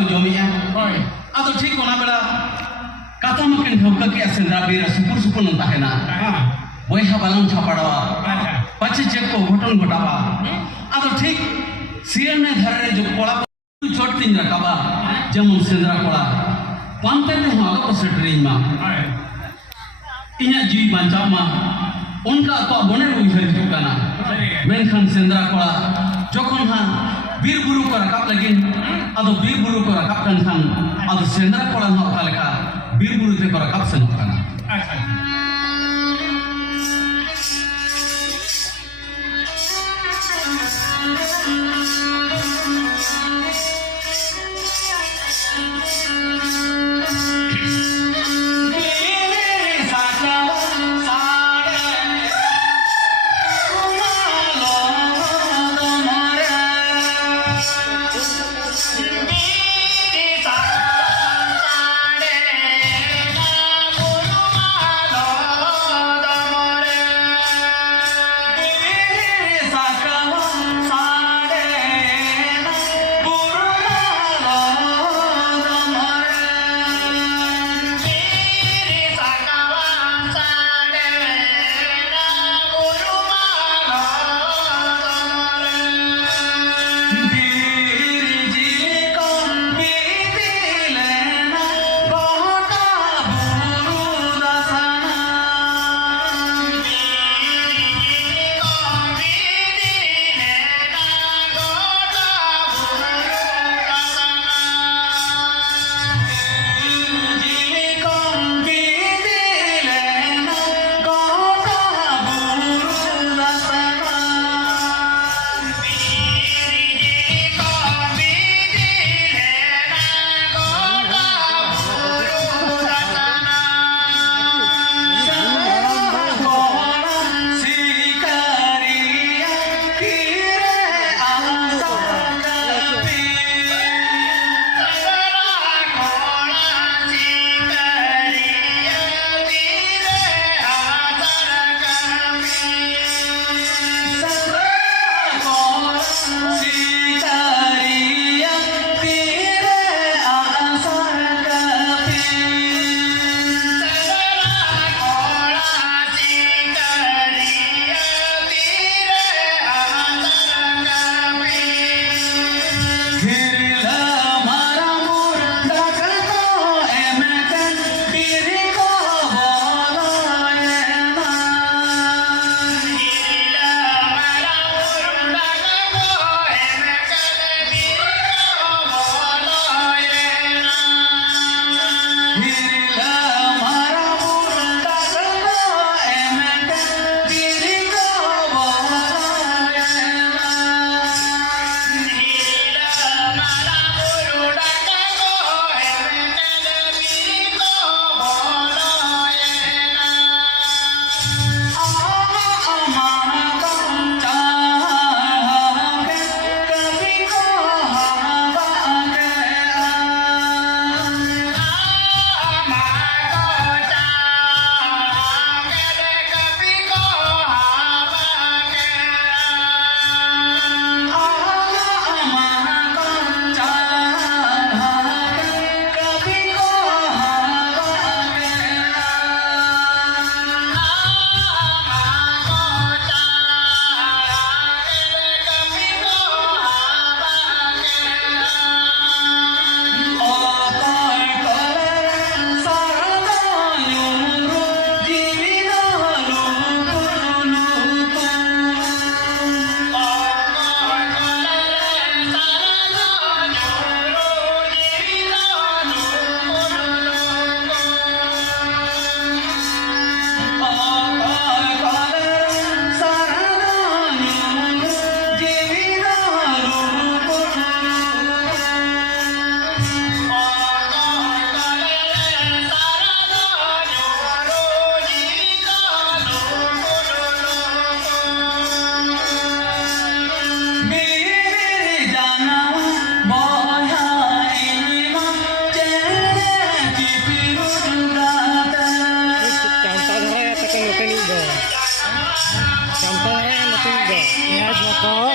को जमिया आदो ठीक होना बेड़ा kata makin dhauka ke sendra bira supur supur nang tahena boyha balang chapadawa pache check ko ghoton ghotawa ado thik sian ne dhare jo kola chot tin rakaba jemon sendra kola pante ne haga ko setring ma inya jiwi bancha ma unka to bone uihar hijuk kana menkhan sendra kola jokhon ha bir buru ko rakap lagin ado bir buru ko rakap kan khan ado sendra kola no okaleka bir buru te ko rakap sen kana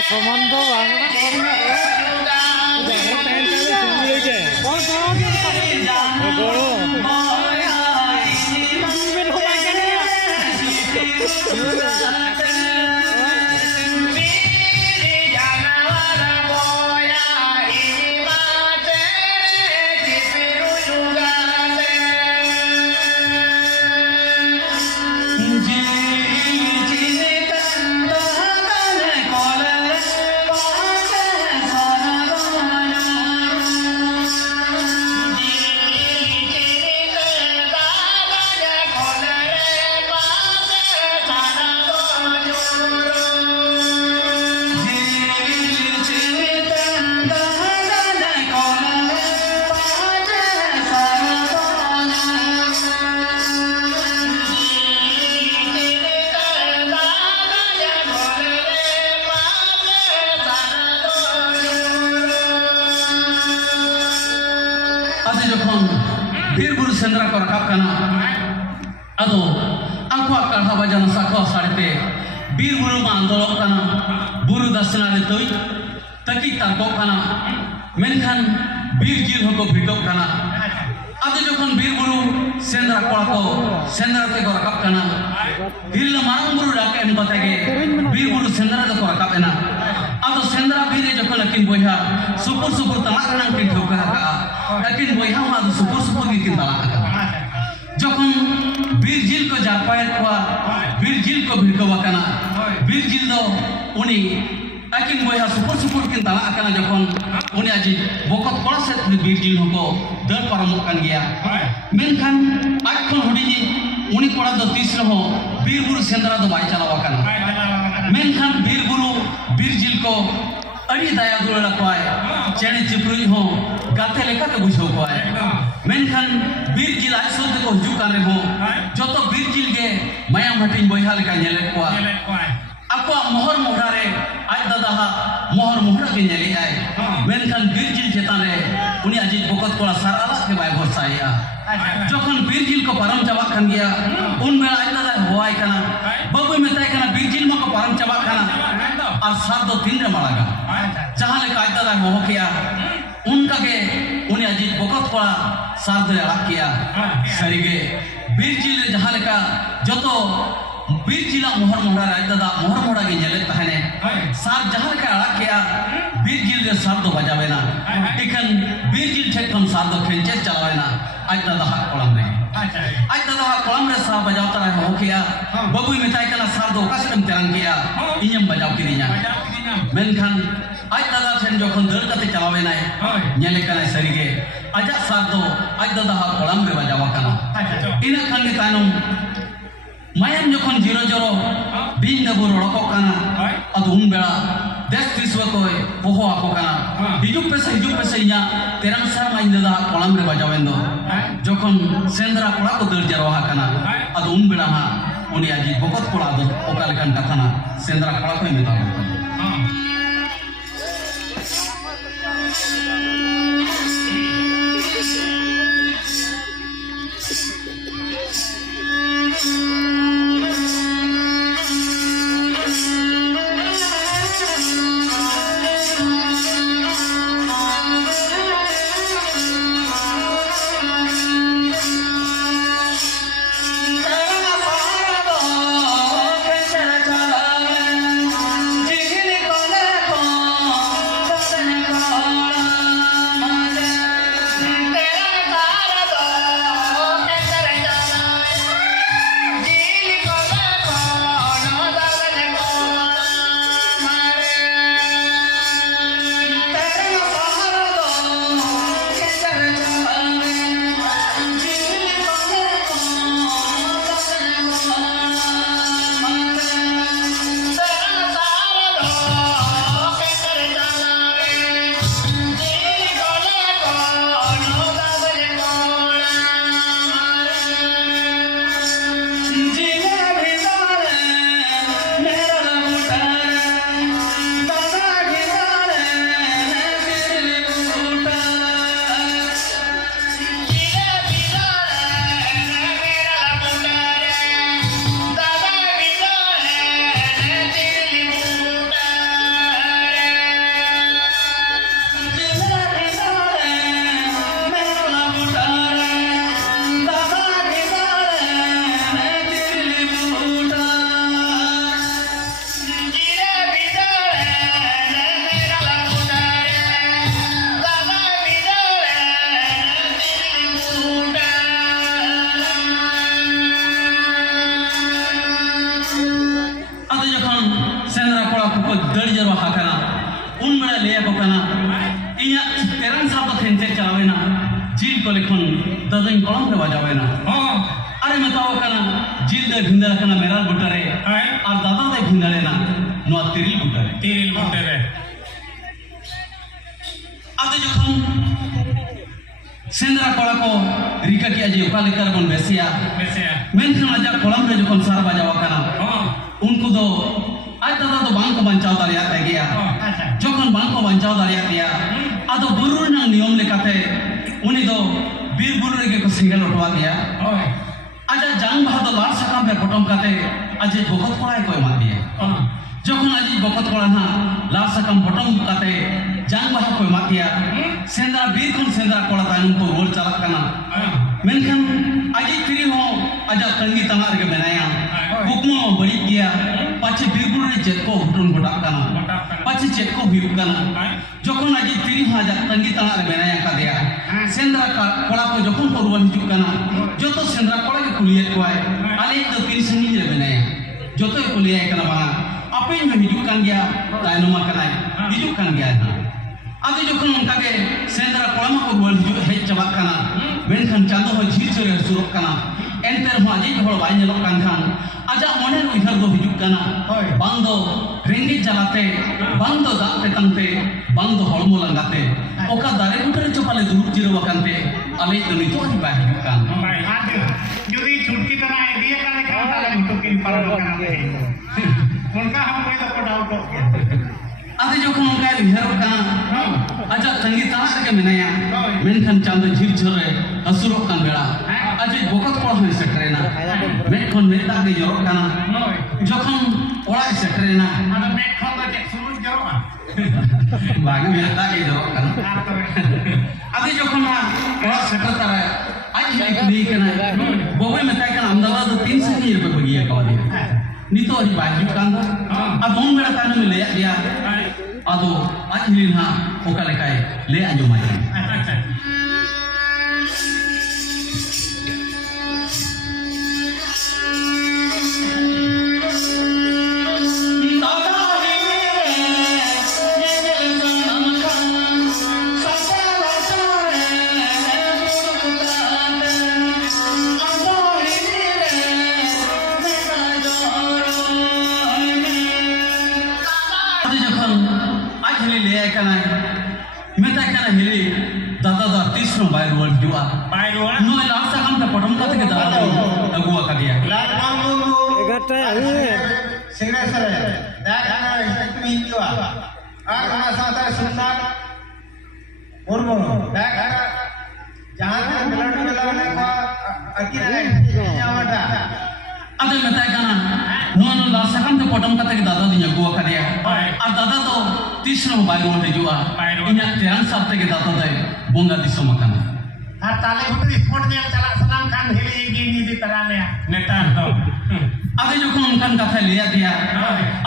Komando banget. Udah, जखन बीर बुरु सेंद्रा को रकाब कना अदो आको कढ़ा बजाना साको साड़ते बीर बुरु मा आंदोलन कना बुरु दर्शना रे तोई तकी ताको कना मेनखान बीर जिल हको भिडो कना अदो जखन बीर बुरु सेंद्रा कोड़ा को सेंद्रा ते को रकाब कना हिल मांग बुरु डाके एन बतागे बीर बुरु सेंद्रा ते को रकाब एना अदो सेंद्रा बीरे जखन अकिन बोया सुपुर सुपुर तलाक नang किन ठोका का अकिन बोया मा सुपुर सुपुर की किन तलाक का जखन बीर जिल को जापाय को बीर जिल को भिडो कना बीर जिल दो उनी अकिन बोया सुपुर सुपुर किन तलाक कना जखन उनी आजि बकत कोड़ा से बीर जिल हको दर परमक कान गया मेनखान आज खन हुडिजी उनी कोड़ा दो तीस रहो बीर बुरु सेंद्रा दो बाय चलावा कना मेनखान बीर बुरु बीर जिल को अड़ी दया दुला कोय चेणी चिपरुई हो गाते लेका के बुझो कोय मेनखान बीर जिल आज सोते को हिजु कान रे हो जतो बीर जिल के माया मटिन बोया लेका नेले कोय ako mohor mohra re aj dada ha mohor mohra ke nyali ay menkan birjil chetane uni aji bokot kola sarala ke bai borsaya jokhon birjil ko param jawab kan gaya un mela aj dada hoai kana babu metai kana birjil ma ko param jawab kana ar sar do tin re malaga jahan le aj dada ho kiya unka ke uni aji bokot kola sar de alak kiya sarige birjil re jahan le ka joto बीर जिला मोहर मोहरा राज दादा मोहर मोहरा के जले तहने सार जहां का अड़ा किया बीर जिल रे सार दो बजावेना इखन बीर जिल ठेक कम सार दो खेंचे चलावेना आज दादा हक कोलम रे आज दादा हक कोलम रे सार बजावता रहे हो किया बबू मिताई कना सार दो कसम तेरंग किया इnyam बजाव किदिnya मेनखान आज दादा ठेन जखन दर कते चलावेना नेले कना सरीगे आजा सार दो आज दादा हक कोलम रे बजावा कना इना खान के तानम मायम जखन जीरो जरो दिन दबुर रको कना अदु उन बेला देश तिसवा को पोहो आको कना हिजु पे इया तेरंग सा माइन दादा कोलम रे बजावेंदो जखन सेंद्रा कोड़ा को दर जरोहा कना अदु उन बेला हा उनी आजी बकत कोड़ा दो ओका लेकन कथना सेंद्रा कोड़ा को मेता को लेखन दादाई कोलम रे बजावेना अरे बताओ कना जिल दे भिंदल कना मेरा बुटरे और दादा दे भिंदले ना नो तिरिल बुटरे आदे जखन सेंद्रा कोला को रिका किया जे ओका लेकर बन बेसिया मेनखान आजा कोलम रे जखन सार बजावा कना उनको दो आज दादा तो बांग को बचाव दारिया गया जखन बांग को बचाव दारिया दिया आदो बुरुर ना नियम लेकाते उनी दो ᱨᱮᱜᱮ ᱠᱚ ᱥᱮᱸᱜᱮᱞ ᱚᱴᱚᱣᱟᱫᱮᱭᱟ ᱟᱡᱟᱜ ᱡᱟᱝ ᱵᱟᱦᱟ ᱫᱚ ᱞᱟᱲ ᱥᱟᱠᱟᱢ ᱨᱮ ᱯᱚᱴᱚᱢ ᱠᱟᱛᱮ ᱟᱡᱤᱡ ᱵᱚᱠᱚᱛ ᱠᱚᱲᱟᱭ ᱠᱚ ᱮᱢᱟᱫᱮᱭᱟ ᱡᱚᱠᱷᱚᱱ ᱟᱡᱤᱡ ᱵᱚᱠᱚᱛ ᱠᱚᱲᱟ ᱦᱟᱸᱜ ᱞᱟᱲ ᱥᱟᱠᱟᱢ ᱯᱚᱴᱚᱢ ᱠᱟᱛᱮ ᱡᱟᱝ ᱵᱟᱦᱟ ᱠᱚ ᱮᱢᱟᱫᱮᱭᱟ सेंद्रा बीर खन सेंद्रा कोड़ा तायम को रोड चलक कना मेनखान आजी तिरी हो आजा तंगी तना रे बनाया बुकमो बड़ी किया पाछे बीरपुर रे चेक को घटन घटा कना पाछे चेक को हुई कना जखन आजी तिरी हो आजा तंगी तना रे बनाया का दिया सेंद्रा का कोड़ा को जखन को रुवन हिजु कना जो तो सेंद्रा कोड़ा के कुलिये को आए आले तो तीन संगी रे बनाया जो तो कुलिये कना बना अपे में हिजु कान गया तायनमा कना हिजु कान गया आदि जखन उनका के सेंद्रा कोड़मा को बोल हिजु हेज चबा कना मेनखान चांदो हो झीर चरे सुरक कना एंटर हो आजी हड़ बाय नेलो कान खान आजा मने उइहर दो हिजु कना बांदो रेंगे चलाते बांदो दाते तंते बांदो हड़मो लंगाते ओका दारे उठरे चपाले दुरुप जिरो वकानते आले तो नितो ही बाय हिजु कान जुदी छुटकी तना दिए काले खान ताले घुटो के पालन कना उनका हम कोई तो डाउट हो आदि जखन उनका उइहर कना आजा तंगी तना रे मेनाया मेनखान चांदो झीर चरे हसुरो कान बेड़ा आजे बकत को हन सेटरेना मेखन मेता के जरो काना जखन ओड़ा सेटरेना आदा मेखन दा के सुरुज जरोआ बागे मेता के जरो काना आदि जखन ओड़ा सेटरता रे आज एक दी कना बोबे मेता काना अहमदाबाद 300 रुपए बगिया कवादी नितो अरी बाजू कांदा आ दोन बेड़ा ताने में ले गया आदो आज हिलिन हा ओका लेकाय ले आजो माय दादा दा तीसरो बाय रोल जुआ नो लास्ट काम पे पटम का के दादा अगुआ का दिया लाल काम लो एगारटा आगे सेरे सेरे देख ना इतनी जुआ आग ना साथ सुनसान मुर्मु देख जहां से ब्लड मिलाने का अकिरा जावटा अदे मताय काना नो लास्ट काम पे पटम का के दादा दी अगुआ का दिया और दादा तो तीसरो बाय रोल जुआ इन्या 13 साल तक दादा दे बोंगा दिसो मकाना हां ताले गुटी स्पॉट ने चला सलाम खान हेली गी दी तरह ने नेता तो आगे जो कौन उनका कथा लिया दिया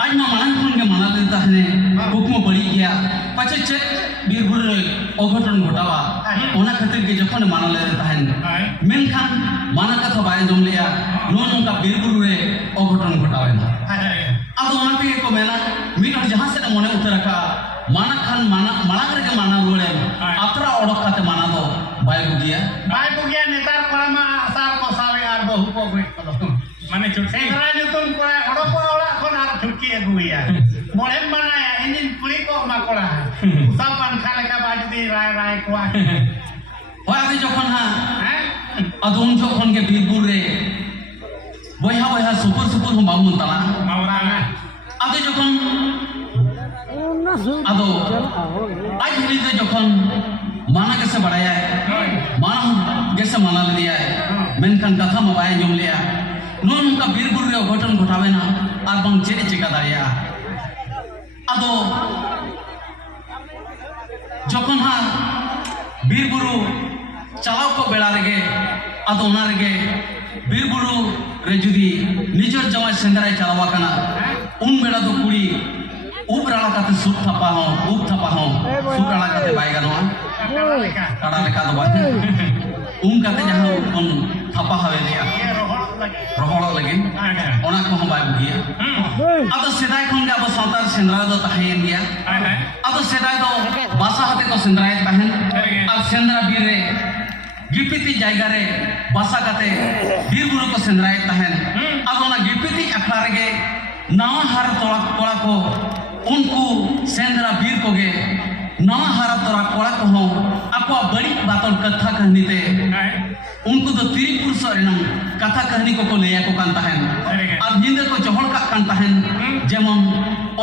आज मैं मानन कौन के माना देता है हुक्म बड़ी गया पचे चेक बीरपुर अघटन घटावा ओना खातिर के जखन माना ले देता है मेनखान माना कथा बाय जम लिया नोन उनका बीरपुर रे अघटन घटावे ना अब ओना पे को मेना मिनट जहां से मने उतर का माना खान माना माना करके माना रोले अतरा ओडक खाते माना दो बाय बुगिया नेतार परमा आसार को सावे आर बहु को वेट करो माने छुट्टी सेंद्रा जुतुम को ओडक ओडा कोन आर छुट्टी अगुया मोरे बनाया इनिन पुली को माकोड़ा सब पंखा लेका बाज दी राय राय को होया जखन हा अदुन जखन के बीरपुर रे बयहा बयहा सुपर सुपर हम बामुन तला मावराना आगे जखन आदो आज हिलिते जखन माना कैसे बढ़ाया है माना जैसे माना लिया है मेनखान कथा में बाय जम लिया नोन उनका बीरपुर रे घटन घटावे ना आर बंग चेरी चिका दारिया आदो जखन हा बीरपुरु चलाव को बेड़ा रेगे आदो ओना रेगे बीरपुरु रे जुदी निजर जमाय सेंद्राय चलावा कना उन बेड़ा दो कुड़ी ऊप राणा काते सुप थपा हो सुप राणा काते बाय गनवा काड़ा लेका दो बाय काते जहां उन थपा हवे दिया रोहड़ लगे ओना को हम बाय बुगिया अब सेदाय खन के अब सावतार सेंद्रा दो तहेन गया अब सेदाय दो बासा हाते को सेंद्राय तहेन और सेंद्रा बीर रे गिपिति जायगा रे बासा काते बीर गुरु को सेंद्राय तहेन अब ओना गिपिति अखड़ा रे नवा हार तोड़ा कोड़ा को उनको सेंद्रा बीर को गे नवा हारा तोरा कोड़ा को हो आपको बड़ी बातों कथा कहनी ते उनको तो तिरी पुरुष रेना कथा कहनी को लेया को कांता है अब जिंदे को जोहड़ का कांता है जेमन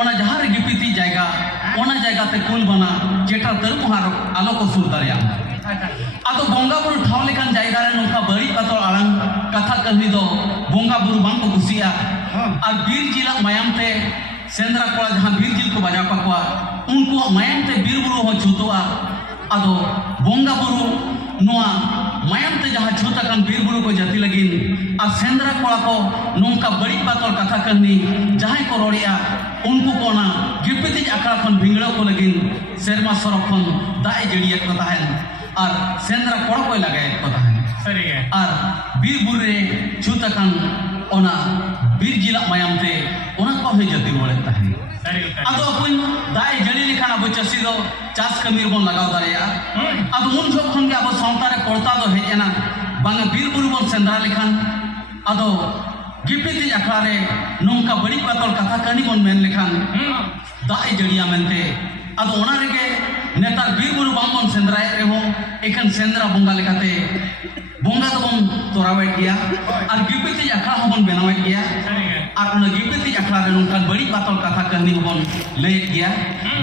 ओना जहां रे गिपिति जायगा ओना जायगा ते कुल बना जेटा तर को हारो आलो को सुर दरिया आतो बोंगा बुरु ठाव लेकान जायगा रे कहनी दो बोंगा बुरु बांग को कुसिया और बीर जिला मायाम ते सेंद्रा कोड़ा जहां बीर जिल को बजा पाकुआ उनको मायाम ते बीर बुरु हो छुतुआ अदो बोंगा बुरु नोआ मायाम ते जहां छुता कन बीर बुरु को जाति लगिन और सेंद्रा कोड़ा को नोंका बड़ी बातों कथा करनी जहां को रोड़िया उनको कोना गिरपिति अखड़ा खन भिंगड़ा को लगिन शर्मा सरखन दाए जड़िया को ताहन और सेंद्रा कोड़ा को लगाए को ताहन सही है और बीर बुरे छुता कन ओना बीर जिला मायाम ते ओना को हे जाति रोड़े ताहन सही अदो अपन दाए जड़ी लिखान अब चासी दो चास कमीर बन लगाव दारेया अदो उन जो खन के अब सावता रे कोड़ता दो हेजना बांगा बीर बुरु बन सेंद्रा लिखान अदो गिपिति अखड़ा रे नोंका बड़ी बातों कथा कहनी बन मेन लिखान दाए जड़िया मेनते अदो ओना रेगे नेतार बीर बुरु बांग बन सेंद्राए रे हो एखन सेंद्रा बोंगा लेखाते बोंगा तो बन तोरावे किया और गिपिति अखड़ा हो बन बनावे किया और उन गिपिति अखड़ा रे नोंका बड़ी बातों कथा कहनी बन ले किया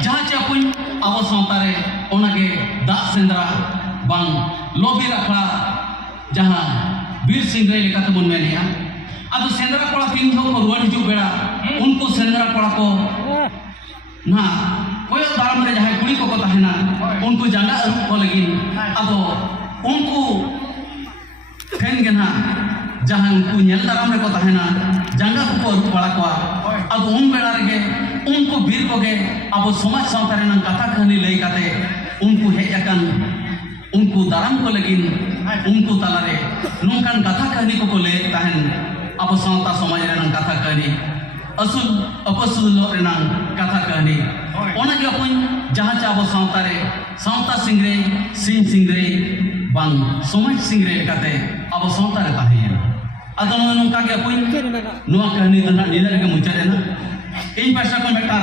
जहां चे अपन अब सावता रे ओना के दा सेंद्रा बांग लोबी अखड़ा जहां बीर सिंह रे लेखाते बन मेनिया अब सेंद्रा कोड़ा तीन सौ को रुआन हिजू बेड़ा उनको सेंद्रा कोड़ा को ना कोई दाम रे जहां कुड़ी को पता है ना उनको जंगा अरूप को लगिन अब उनको फेन के ना जहां उनको नेल दाम रे को पता है ना जंगा को अरूप पड़ा को अब उन बेड़ा रे उनको बीर को के अब समाज सावता रे ना कथा कहनी लई काते उनको हे अकन उनको दाराम को लगिन उनको तलारे नोंकान कथा कहनी को ले ताहन अब सावता समाज रे कथा कहनी असुल अपसुल रे कथा कहनी ओना के अपन जहां चा अब सावता रे सावता सिंगरे सिंह सिंगरे बांग समाज सिंगरे काते अब सावता रे ताहेन अदो नोंका के अपन नोआ कहनी दना नीला के मुचारे ना इन भाषा को मेटा